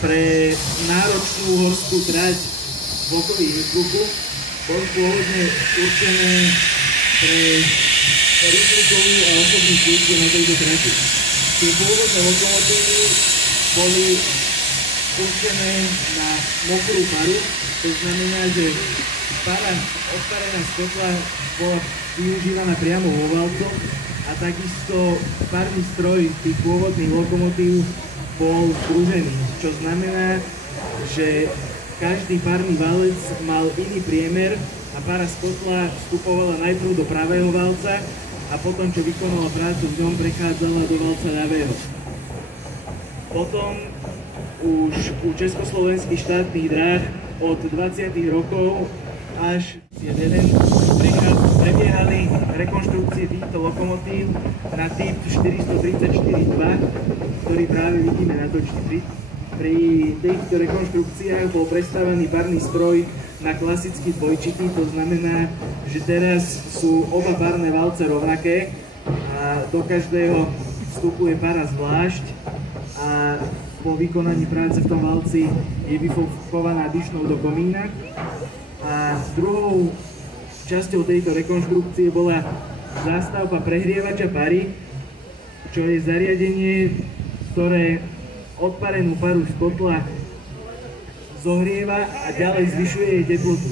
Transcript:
pre náročnú horskú trať v okolí Innsbrucku. Boli pôvodne určené pre rýchlikovú a osobnú službu na tejto trati. Tie pôvodné lokomotívy boli určené na mokrú paru, to znamená, že para odparená z kotla bola využívaná priamo vo valcoch a takisto parný stroj tých pôvodných lokomotív bol združený, čo znamená, že každý parný valec mal iný priemer a para z kotla vstupovala najprv do pravého valca a potom, čo vykonala prácu v ňom, prechádzala do valca ľavého. Potom už u československých štátnych dráh od 20. rokov až 1 prebiehali rekonštrukcie týchto lokomotív na typ 434-2, ktorý práve vidíme natočný. Pri týchto rekonštrukciách bol prestávaný parný stroj na klasický dvojčitý, to znamená, že teraz sú oba párne valce rovnaké a do každého vstupuje para zvlášť a po vykonaní práce v tom valci je vyfúkovaná dyšnou do komína. A druhou časťou tejto rekonštrukcie bola zástavba prehrievača pary, čo je zariadenie, ktoré odparenú paru z kotla zohrieva a ďalej zvyšuje jej teplotu.